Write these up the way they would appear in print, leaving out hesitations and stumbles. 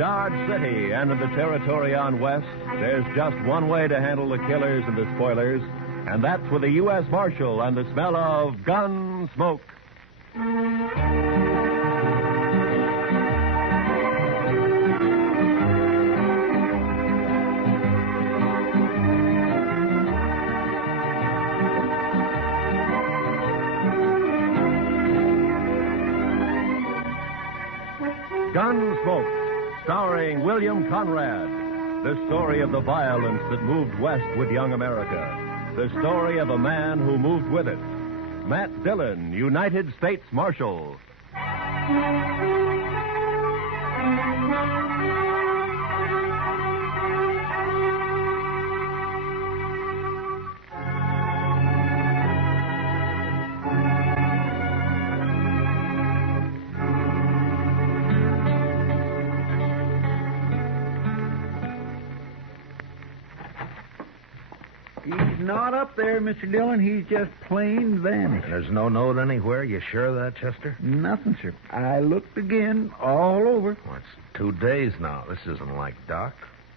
Dodge City and in the territory on West, there's just one way to handle the killers and the spoilers, and that's with a U.S. Marshal and the smell of Gunsmoke. Gunsmoke, starring William Conrad. The story of the violence that moved west with young America. The story of a man who moved with it. Matt Dillon, United States Marshal. He's not up there, Mr. Dillon. He's just plain vanished. There's no note anywhere? You sure of that, Chester? Nothing, sir. I looked again, all over. Well, it's 2 days now. This isn't like Doc.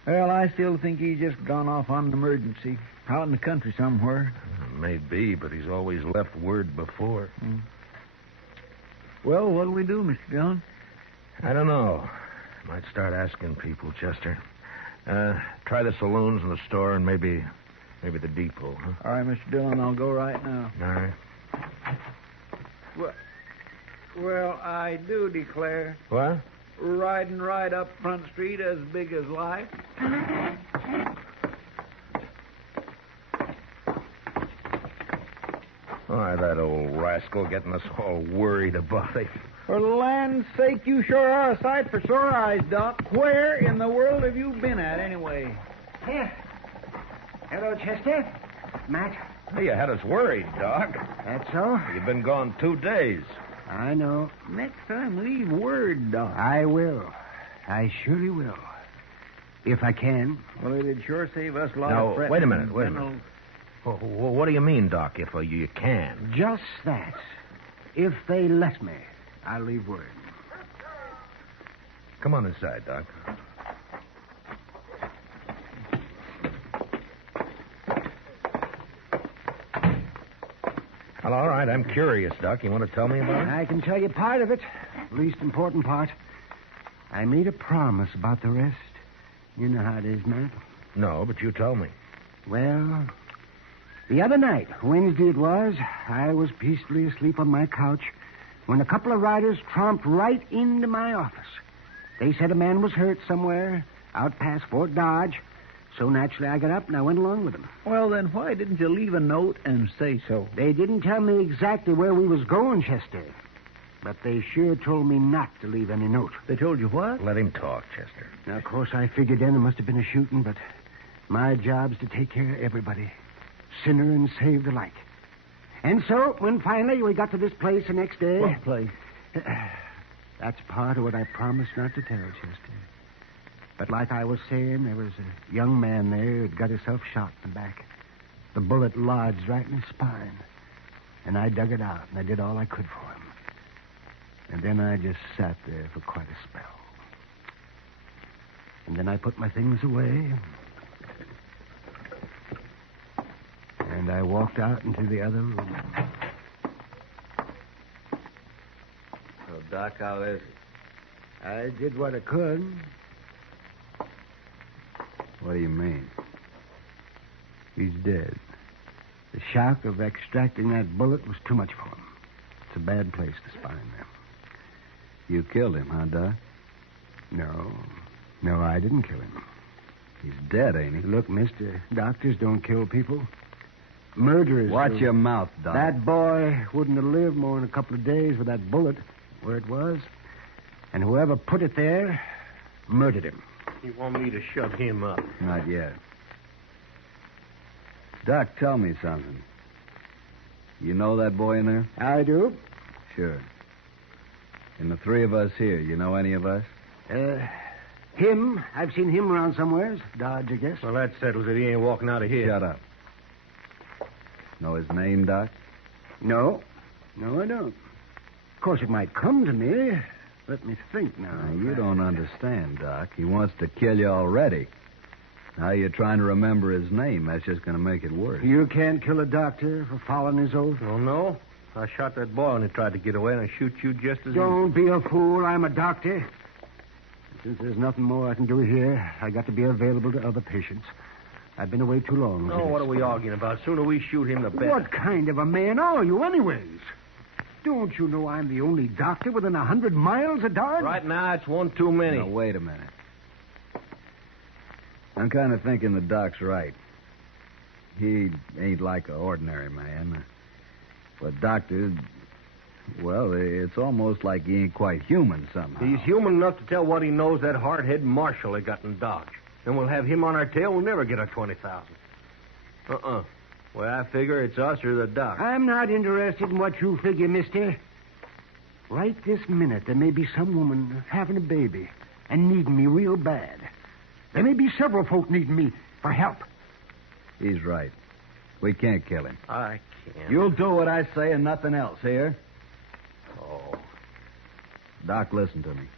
Well, I still think he's just gone off on an emergency. Out in the country somewhere. Maybe, but he's always left word before. Well, what'll we do, Mr. Dillon? I don't know. Might start asking people, Chester. Try the saloons and the store and maybe the depot, huh? All right, Mr. Dillon, I'll go right now. All right. Well, I do declare. What? Riding right up Front Street as big as life. Why, that old rascal getting us all worried about it. For the land's sake, you sure are a sight for sore eyes, Doc. Where in the world have you been at, anyway? Here. Hello, Chester. Matt. Hey, you had us worried, Doc. That's so? You've been gone 2 days. I know. Next time, leave word, Doc. I will. I surely will. If I can. Well, it'd sure save us a lot of Now, fretting. wait a minute. What do you mean, Doc, if you can? Just that. If they let me, I'll leave word. Come on inside, Doc. Well, all right, I'm curious, Doc. You want to tell me about it? I can tell you part of it. Least important part. I made a promise about the rest. You know how it is, Matt. No, but you tell me. Well, the other night, Wednesday it was, I was peacefully asleep on my couch when a couple of riders tromped right into my office. They said a man was hurt somewhere out past Fort Dodge. So naturally, I got up and I went along with them. Well, then why didn't you leave a note and say so? They didn't tell me exactly where we was going, Chester. But they sure told me not to leave any note. They told you what? Let him talk, Chester. Now, of course, I figured then there must have been a shooting, but my job's to take care of everybody, sinner and saved alike. And so, when finally we got to this place the next day... What place? That's part of what I promised not to tell, Chester. But like I was saying, there was a young man there who'd got himself shot in the back. The bullet lodged right in his spine. And I dug it out, and I did all I could for him. And then I just sat there for quite a spell. And then I put my things away. And I walked out into the other room. So, Doc, how is it? I did what I could. What do you mean? He's dead. The shock of extracting that bullet was too much for him. It's a bad place, the spine there. You killed him, huh, Doc? No, I didn't kill him. He's dead, ain't he? Look, mister, doctors don't kill people. Murderers Watch do. your mouth, Doc. That boy wouldn't have lived more than a couple of days with that bullet where it was. And whoever put it there murdered him. You want me to shut him up? Not yet. Doc, tell me something. You know that boy in there? I do. Sure. And the three of us here, you know any of us? Him. I've seen him around somewheres. Dodge, I guess. Well, that settles it. He ain't walking out of here. Shut up. Know his name, Doc? No, I don't. Of course, it might come to me, Let me think now. Now, you don't understand, Doc. He wants to kill you already. Now you're trying to remember his name. That's just going to make it worse. You can't kill a doctor for following his oath. Oh, no? I shot that boy when he tried to get away, and I shoot you just as Don't be a fool. I'm a doctor. Since there's nothing more I can do here, I got to be available to other patients. I've been away too long. No, what are we arguing about? Sooner we shoot him, the better. What kind of a man are you, anyways? Don't you know I'm the only doctor within 100 miles of Dodge? Right now, it's one too many. Now, wait a minute. I'm kind of thinking the Doc's right. He ain't like an ordinary man. But Doctor, well, it's almost like he ain't quite human somehow. He's human enough to tell what he knows that hard-headed marshal they got in Dodge. And we'll have him on our tail. We'll never get our 20,000. Well, I figure it's us or the Doc. I'm not interested in what you figure, mister. Right this minute, there may be some woman having a baby and needing me real bad. There may be several folk needing me for help. He's right. We can't kill him. I can't. You'll do what I say and nothing else, here? Oh. Doc, listen to me.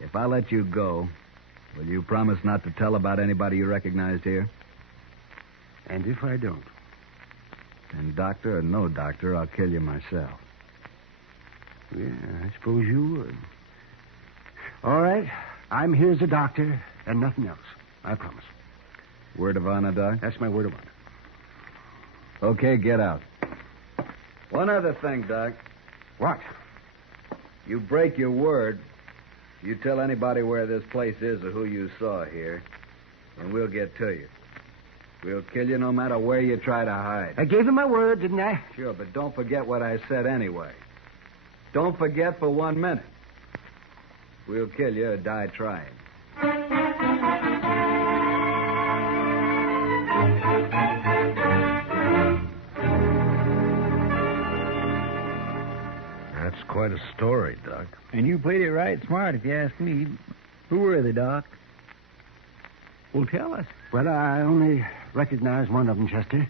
If I let you go, will you promise not to tell about anybody you recognized here? And if I don't? And doctor or no doctor, I'll kill you myself. Yeah, I suppose you would. All right. I'm here as a doctor and nothing else. I promise. Word of honor, Doc? That's my word of honor. Okay, get out. One other thing, Doc. What? You break your word. You tell anybody where this place is or who you saw here, and we'll get to you. We'll kill you no matter where you try to hide. I gave him my word, didn't I? Sure, but don't forget what I said anyway. Don't forget for 1 minute. We'll kill you or die trying. That's quite a story, Doc. And you played it right smart, if you ask me. Who were they, Doc? Well, tell us. Well, I only recognize one of them, Chester,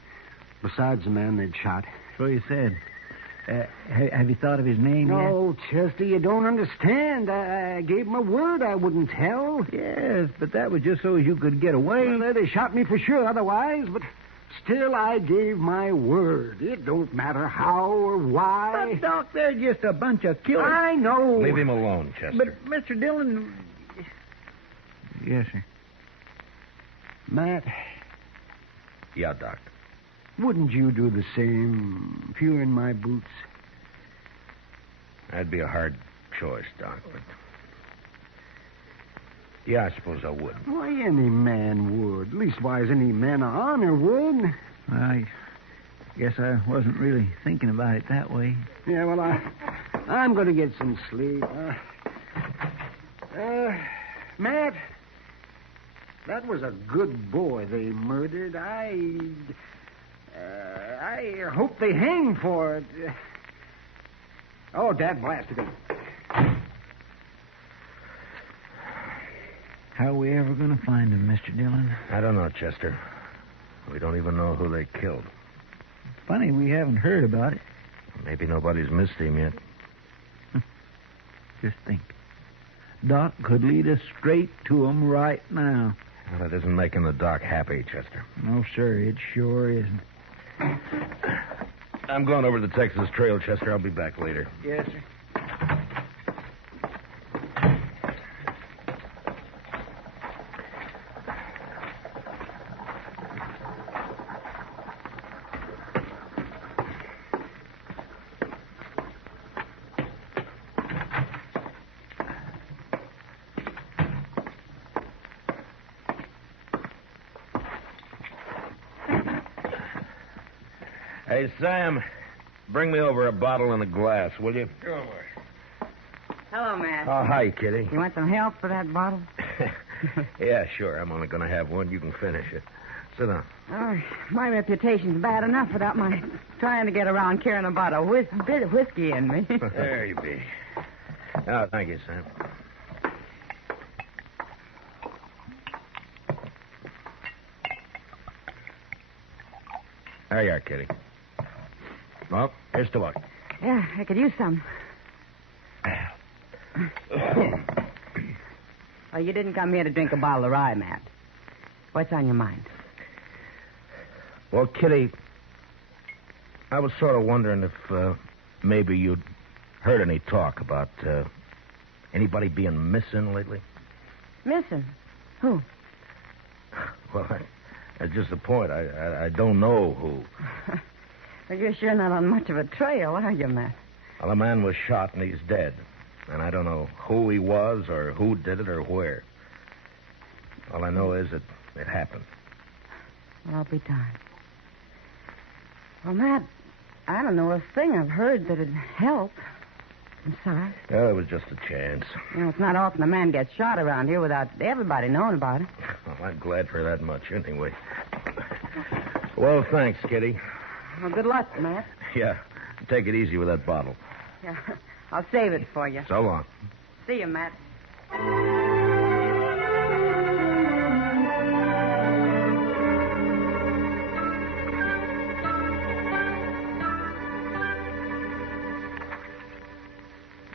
besides the man they'd shot. So you said. Have you thought of his name No, Chester, you don't understand. I gave him a word I wouldn't tell. yet? Yes, but that was just so you could get away. Well, they'd have shot me for sure otherwise, but still I gave my word. It don't matter how or why. But, Doc, they're just a bunch of killers. I know. Leave him alone, Chester. But, Mr. Dillon... Yes, sir. Matt, Yeah, Doc. wouldn't you do the same if you were in my boots? That'd be a hard choice, Doc, but... Yeah, I suppose I would. Why, any man would. Leastwise, any man of honor would. I guess I wasn't really thinking about it that way. Yeah, well, I'm going to get some sleep. Matt, that was a good boy they murdered. I hope they hang for it. Oh, Dad, blast it. How are we ever going to find him, Mr. Dillon? I don't know, Chester. We don't even know who they killed. Funny we haven't heard about it. Maybe nobody's missed him yet. Just think. Doc could lead us straight to him right now. Well, that isn't making the Doc happy, Chester. No, sir, it sure isn't. I'm going over the Texas Trail, Chester. I'll be back later. Yes, sir. Hey, Sam, bring me over a bottle and a glass, will you? Sure. Hello, Matt. Oh, hi, Kitty. You want some help for that bottle? Yeah, sure. I'm only going to have one. You can finish it. Sit down. Oh, my reputation's bad enough without my trying to get around carrying about a bit of whiskey in me. There you be. Oh, thank you, Sam. There you are, Kitty. Well, here's to luck. Yeah, I could use some. Oh, you didn't come here to drink a bottle of rye, Matt. What's on your mind? Well, Kitty, I was sort of wondering if maybe you'd heard any talk about anybody being missing lately. Missing? Who? Well, that's just the point. I don't know who. Well, you're sure not on much of a trail, are you, Matt? Well, a man was shot and he's dead. And I don't know who he was or who did it or where. All I know is that it happened. Well, I'll be darned. Well, Matt, I don't know a thing I've heard that'd help. I'm sorry. Well, it was just a chance. You know, it's not often a man gets shot around here without everybody knowing about it. Well, I'm glad for that much anyway. Well, thanks, Kitty. Well, good luck, Matt. Yeah, take it easy with that bottle. Yeah, I'll save it for you. So long. See you, Matt.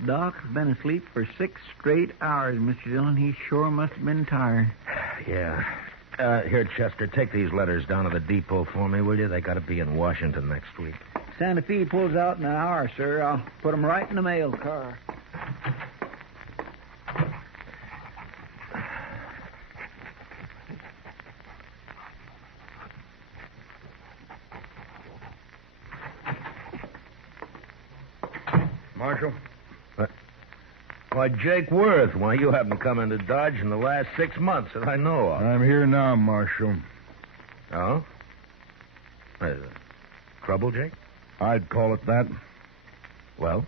Doc's been asleep for 6 straight hours, Mr. Dillon. He sure must have been tired. Yeah. Here, Chester, take these letters down to the depot for me, will you? They got to be in Washington next week. Santa Fe pulls out in an hour, sir. I'll put them right in the mail car. Marshal? Why, Jake Worth. Why, you haven't come into Dodge in the last 6 months that I know of. I'm here now, Marshal. Oh? Trouble, Jake? I'd call it that. Well?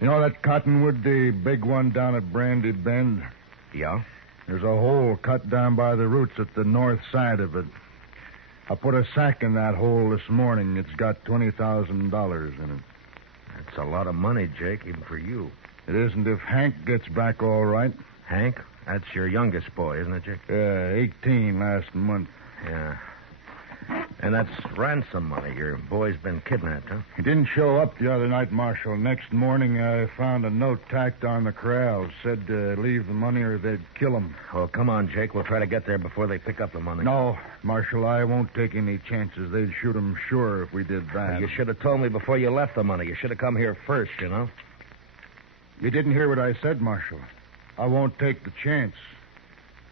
You know that cottonwood, the big one down at Brandy Bend? Yeah? There's a hole cut down by the roots at the north side of it. I put a sack in that hole this morning. It's got $20,000 in it. That's a lot of money, Jake, even for you. It isn't if Hank gets back all right. Hank? That's your youngest boy, isn't it, Jake? 18 last month. Yeah. And that's ransom money. Your boy's been kidnapped, huh? He didn't show up the other night, Marshal. Next morning, I found a note tacked on the corral. Said to leave the money or they'd kill him. Well, come on, Jake. We'll try to get there before they pick up the money. No, Marshal, I won't take any chances. They'd shoot him sure if we did that. You should have told me before you left the money. You should have come here first, you know? You didn't hear what I said, Marshal. I won't take the chance.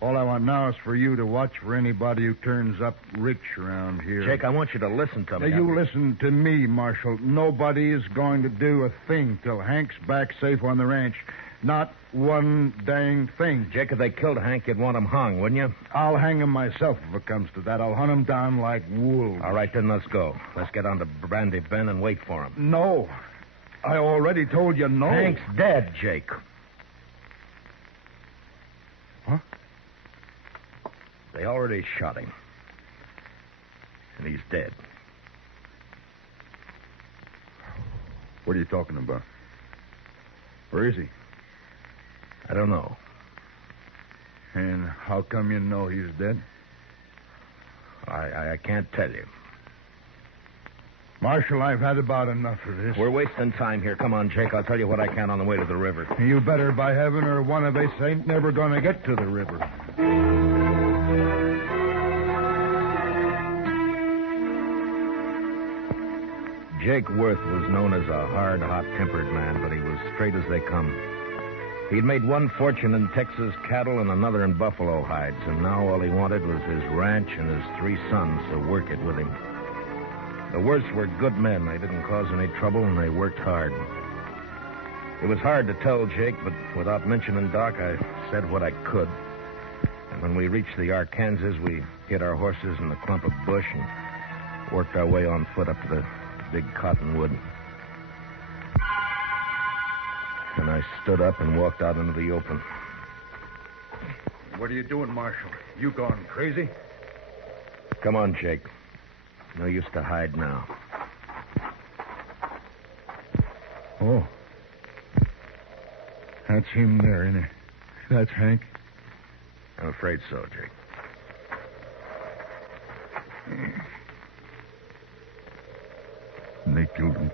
All I want now is for you to watch for anybody who turns up rich around here. Jake, I want you to listen to me. Now, you listen to me, Marshal. Nobody is going to do a thing till Hank's back safe on the ranch. Not one dang thing. Jake, if they killed Hank, you'd want him hung, wouldn't you? I'll hang him myself if it comes to that. I'll hunt him down like wolves. All right, then let's go. Let's get on to Brandy Bend and wait for him. No. I already told you no. Hank's dead, Jake. Huh? They already shot him. And he's dead. What are you talking about? Where is he? I don't know. And how come you know he's dead? I can't tell you. Marshal, I've had about enough of this. We're wasting time here. Come on, Jake. I'll tell you what I can on the way to the river. You better, by heaven, or one of us ain't never going to get to the river. Jake Worth was known as a hard, hot-tempered man, but he was straight as they come. He'd made one fortune in Texas cattle and another in buffalo hides, and now all he wanted was his ranch and his 3 sons to work it with him. The Worths were good men. They didn't cause any trouble, and they worked hard. It was hard to tell Jake, but without mentioning Doc, I said what I could. And when we reached the Arkansas, we hid our horses in a clump of bush and worked our way on foot up to the big cottonwood. And I stood up and walked out into the open. What are you doing, Marshal? You gone crazy? Come on, Jake. No use to hide now. Oh. That's him there, isn't it? That's Hank. I'm afraid so, Jake. And they killed him.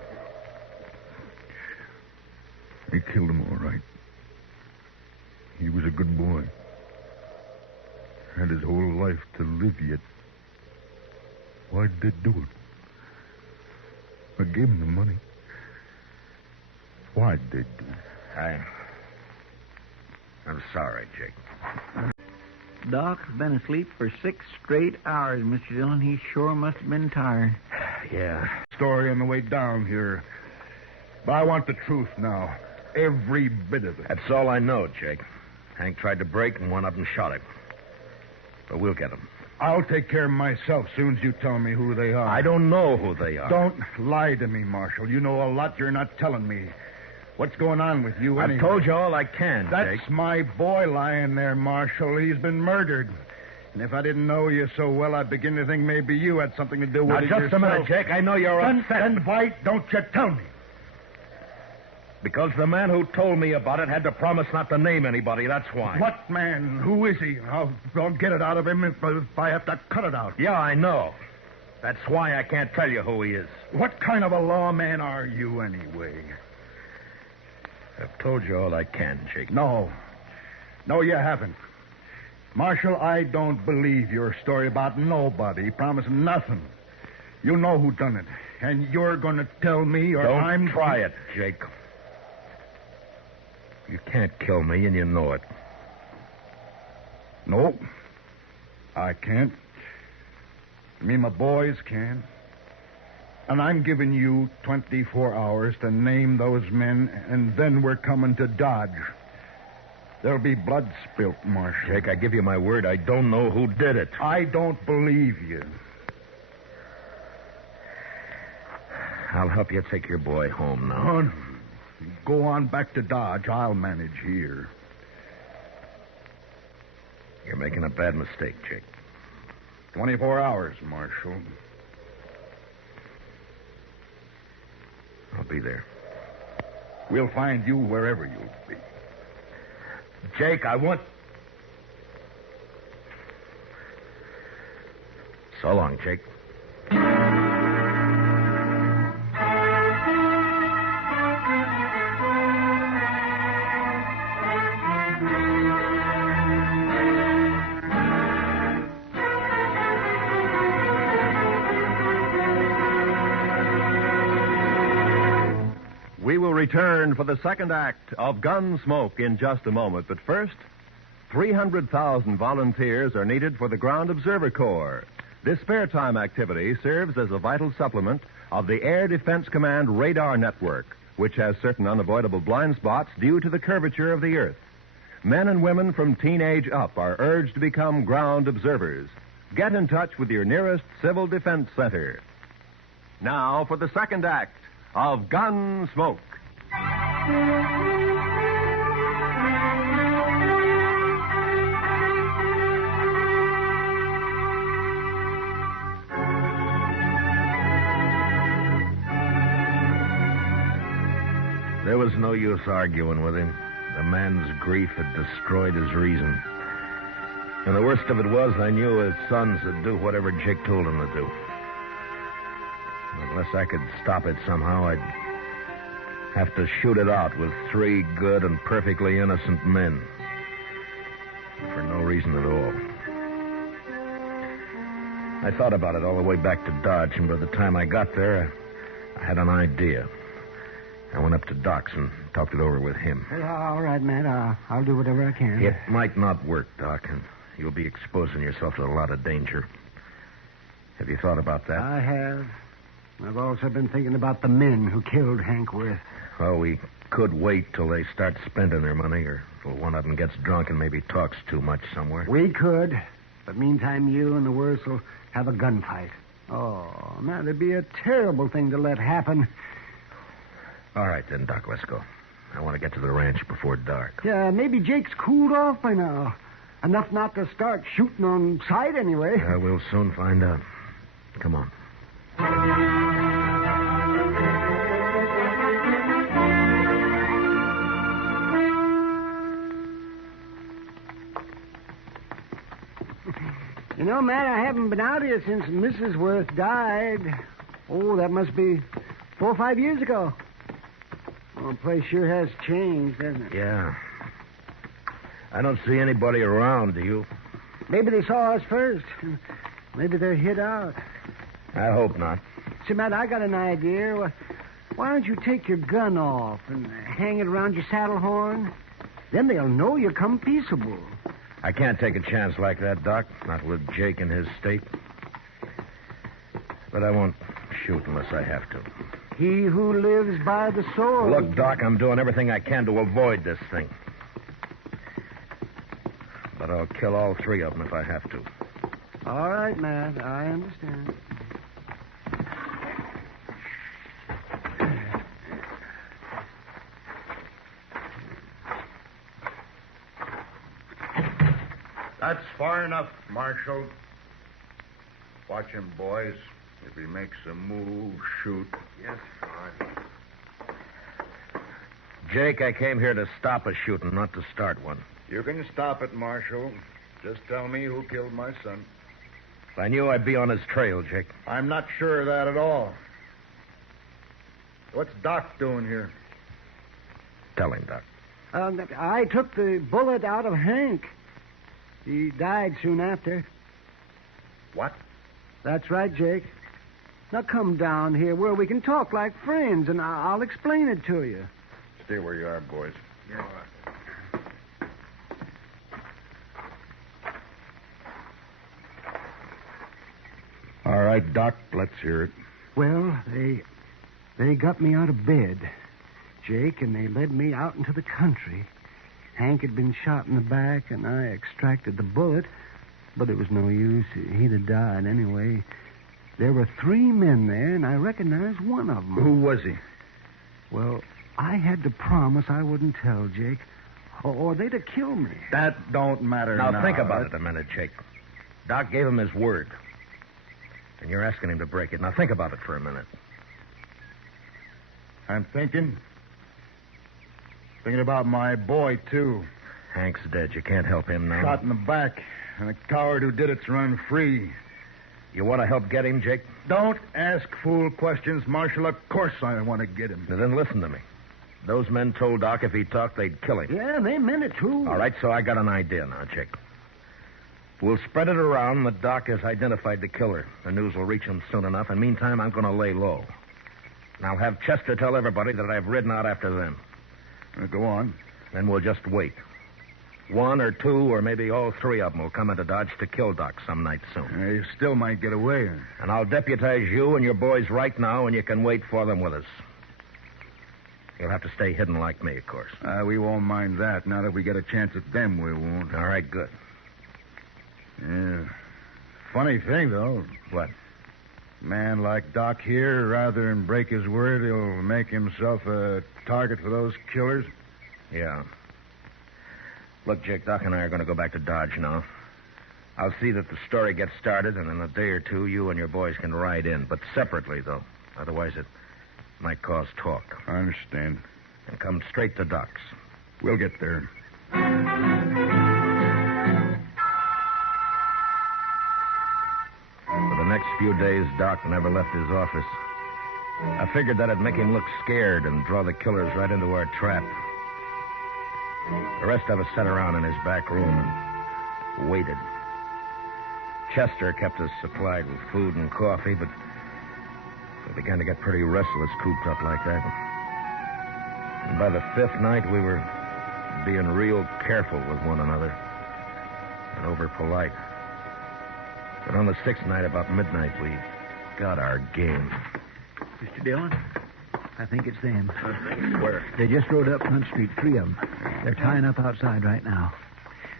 They killed him all right. He was a good boy. Had his whole life to live yet. Why'd they do it? I gave him the money. Why'd they do it? I'm sorry, Jake. Doc's been asleep for 6 straight hours, Mr. Dillon. He sure must have been tired. Yeah. Story on the way down here. But I want the truth now. Every bit of it. That's all I know, Jake. Hank tried to break, and one of them shot him. But we'll get him. I'll take care of myself soon as you tell me who they are. I don't know who they are. Don't lie to me, Marshal. You know a lot you're not telling me. What's going on with you anyway? I've told you all I can, That's Jake. my boy lying there, Marshal. He's been murdered. And if I didn't know you so well, I'd begin to think maybe you had something to do with Now, it just yourself. a minute, Jake. I know you're upset. Then why don't you tell me? Because the man who told me about it had to promise not to name anybody. That's why. What man? Who is he? I'll get it out of him if I have to cut it out. Yeah, I know. That's why I can't tell you who he is. What kind of a lawman are you, anyway? I've told you all I can, Jake. No, you haven't. Marshal, I don't believe your story about nobody promising nothing. You know who done it, and you're going to tell me, or Don't try it, Jake. You can't kill me, and you know it. No, I can't. Me and my boys can. And I'm giving you 24 hours to name those men, and then we're coming to Dodge. There'll be blood spilt, Marshal. Jake, I give you my word, I don't know who did it. I don't believe you. I'll help you take your boy home now. Oh, no. Go on back to Dodge. I'll manage here. You're making a bad mistake, Jake. 24 hours, Marshal. I'll be there. We'll find you wherever you'll be. Jake, I want... So long, Jake. We will return for the second act of Gunsmoke in just a moment. But first, 300,000 volunteers are needed for the Ground Observer Corps. This spare time activity serves as a vital supplement of the Air Defense Command radar network, which has certain unavoidable blind spots due to the curvature of the Earth. Men and women from teenage up are urged to become ground observers. Get in touch with your nearest Civil Defense Center. Now for the second act of Gunsmoke. There was no use arguing with him. The man's grief had destroyed his reason. And the worst of it was, I knew his sons would do whatever Jake told them to do. Unless I could stop it somehow, I'd have to shoot it out with 3 good and perfectly innocent men. For no reason at all. I thought about it all the way back to Dodge, and by the time I got there, I had an idea. I went up to Doc's and talked it over with him. All right, Matt. I'll do whatever I can. It might not work, Doc, and you'll be exposing yourself to a lot of danger. Have you thought about that? I have. I've also been thinking about the men who killed Hank Worth. Well, we could wait till they start spending their money, or till one of them gets drunk and maybe talks too much somewhere. We could. But meantime, you and the Worths will have a gunfight. Oh, now, it'd be a terrible thing to let happen. All right, then, Doc, let's go. I want to get to the ranch before dark. Yeah, maybe Jake's cooled off by now. Enough not to start shooting on sight anyway. We'll soon find out. Come on. You know, Matt, I haven't been out here since Mrs. Worth died. Oh, that must be 4 or 5 years ago. Well, the place sure has changed, hasn't it? Yeah. I don't see anybody around, do you? Maybe they saw us first. Maybe they're hid out. I hope not. See, Matt, I got an idea. Why don't you take your gun off and hang it around your saddle horn? Then they'll know you come peaceable. I can't take a chance like that, Doc. Not with Jake in his state. But I won't shoot unless I have to. He who lives by the sword. Look, Doc, I'm doing everything I can to avoid this thing. But I'll kill all three of them if I have to. All right, Matt. I understand. That's far enough, Marshal. Watch him, boys. If he makes a move, shoot. Yes, Sarge. Jake, I came here to stop a shooting, not to start one. You can stop it, Marshal. Just tell me who killed my son. If I knew I'd be on his trail, Jake. I'm not sure of that at all. What's Doc doing here? Tell him, Doc. I took the bullet out of Hank. He died soon after. What? That's right, Jake. Now come down here where we can talk like friends, and I'll explain it to you. Stay where you are, boys. Yeah. All right, Doc, let's hear it. Well, they got me out of bed, Jake, and they led me out into the country. Hank had been shot in the back, and I extracted the bullet, but it was no use. He'd have died anyway. There were 3 men there, and I recognized one of them. Who was he? Well, I had to promise I wouldn't tell, Jake, or they'd have killed me. That don't matter now. Now, think about it a minute, Jake. Doc gave him his word. And you're asking him to break it. Now, think about it for a minute. I'm thinking. Thinking about my boy, too. Hank's dead. You can't help him now. Shot in the back. And the coward who did it's run free. You want to help get him, Jake? Don't ask fool questions, Marshal. Of course I want to get him. Now, then listen to me. Those men told Doc if he talked, they'd kill him. Yeah, they meant it, too. All right, so I got an idea now, Jake. We'll spread it around that Doc has identified the killer. The news will reach him soon enough, and meantime, I'm going to lay low. And I'll have Chester tell everybody that I've ridden out after them. Go on. Then we'll just wait. 1 or 2 or maybe all 3 of them will come into Dodge to kill Doc some night soon. You still might get away. And I'll deputize you and your boys right now, and you can wait for them with us. You'll have to stay hidden like me, of course. We won't mind that. Now that we get a chance at them, we won't. All right, good. Yeah. Funny thing, though. What? Man like Doc here, rather than break his word, he'll make himself a target for those killers. Yeah. Look, Jake, Doc and I are going to go back to Dodge now. I'll see that the story gets started, and in a day or 2, you and your boys can ride in. But separately, though. Otherwise, it might cause talk. I understand. And come straight to Doc's. We'll get there. For the next few days, Doc never left his office. I figured that'd make him look scared and draw the killers right into our trap. The rest of us sat around in his back room and waited. Chester kept us supplied with food and coffee, but we began to get pretty restless cooped up like that. And by the 5th night, we were being real careful with one another and over polite. But on the 6th night, about midnight, we got our game. Mr. Dillon, I think it's them. Where? They just rode up Front Street, 3 of them. They're tying up outside right now.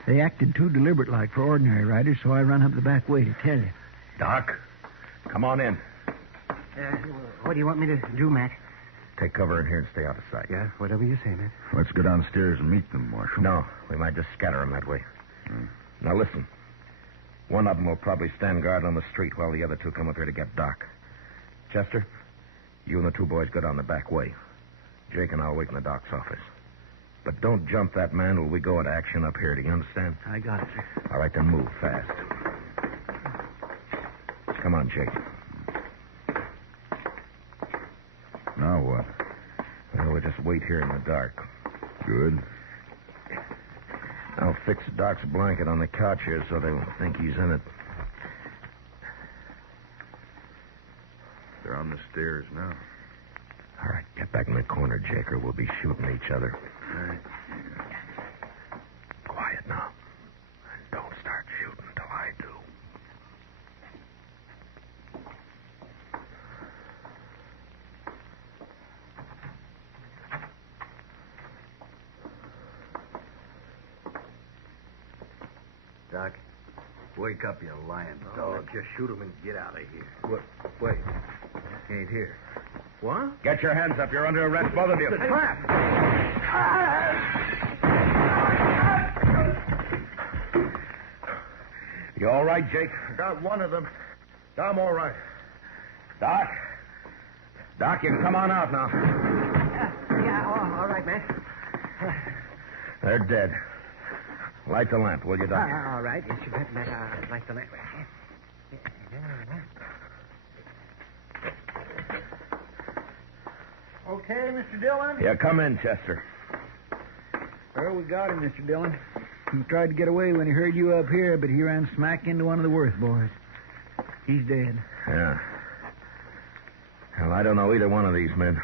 They acted too deliberate-like for ordinary riders, so I run up the back way to tell you. Doc, come on in. What do you want me to do, Mac? Take cover in here and stay out of sight. Yeah, whatever you say, Mac. Let's go downstairs and meet them, Marshal. No, we might just scatter them that way. Now, listen. One of them will probably stand guard on the street while the other 2 come up here to get Doc. Chester, you and the 2 boys go down the back way. Jake and I'll wait in the Doc's office. But don't jump that man till we go into action up here. Do you understand? I got it, sir. All right, then move fast. Come on, Jake. Now what? Well, we'll just wait here in the dark. Good. I'll fix Doc's blanket on the couch here so they won't think he's in it. They're on the stairs now. All right, get back in the corner, Jake, or we'll be shooting each other. All right. Quiet now. And don't start shooting till I do. Doc, wake up, you lying dog. Just shoot him and get out of here. What? Wait. Ain't here. What? Get your hands up. You're under arrest, both of you. It's a trap. You all right, Jake? Got one of them. I'm all right. Doc? Doc, you can come on out now. Yeah, all right, man. They're dead. Light the lamp, will you, Doc? All right. Yes, you bet, Matt. I'll light the lamp. Okay, Mr. Dillon? Yeah, come in, Chester. Well, we got him, Mr. Dillon. He tried to get away when he heard you up here, but he ran smack into one of the Worth boys. He's dead. Yeah. Well, I don't know either one of these men.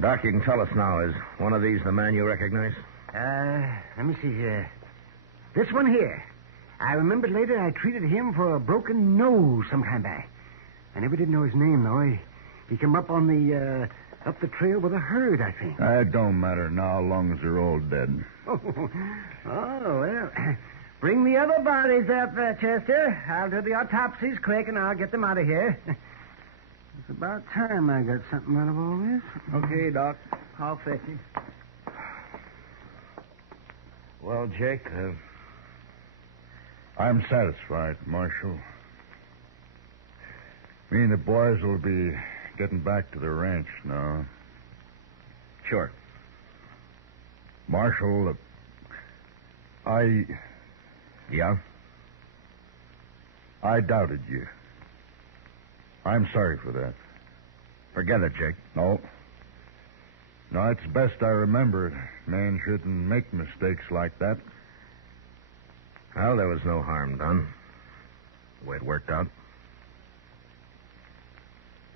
Doc, you can tell us now. Is one of these the man you recognize? Let me see here. This one here. I remembered later I treated him for a broken nose some time back. I never did know his name, though. He came up on the, up the trail with a herd, I think. It don't matter now, long as they're all dead. Oh, well. Bring the other bodies up, Chester. I'll do the autopsies quick, and I'll get them out of here. It's about time I got something out of all this. Okay, Doc. I'll fetch him. Well, Jake, I'm satisfied, Marshal. Me and the boys will be getting back to the ranch now. sure. Marshal, Yeah? I doubted you. I'm sorry for that. Forget it, Jake. No. No, it's best I remember it. Man shouldn't make mistakes like that. Well, there was no harm done. The way it worked out.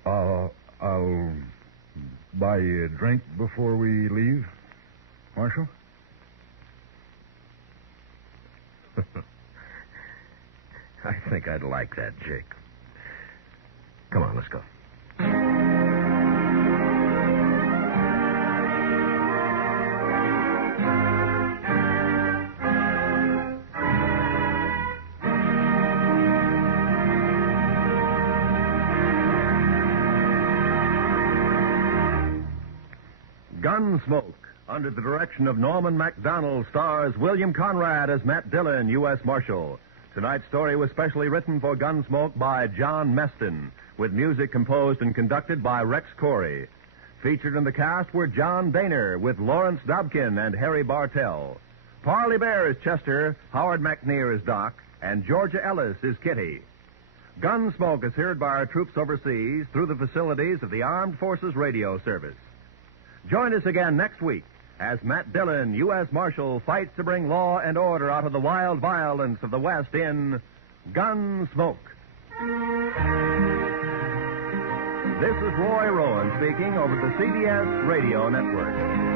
I'll buy you a drink before we leave, Marshal. I think I'd like that, Jake. Come on, let's go. Gunsmoke, under the direction of Norman Macdonnell, stars William Conrad as Matt Dillon, U.S. Marshal. Tonight's story was specially written for Gunsmoke by John Meston, with music composed and conducted by Rex Corey. Featured in the cast were John Daner, with Lawrence Dobkin and Harry Bartell. Parley Baer is Chester, Howard McNear is Doc, and Georgia Ellis is Kitty. Gunsmoke is heard by our troops overseas through the facilities of the Armed Forces Radio Service. Join us again next week as Matt Dillon, U.S. Marshal, fights to bring law and order out of the wild violence of the West in Gunsmoke. This is Roy Rowan speaking over the CBS Radio Network.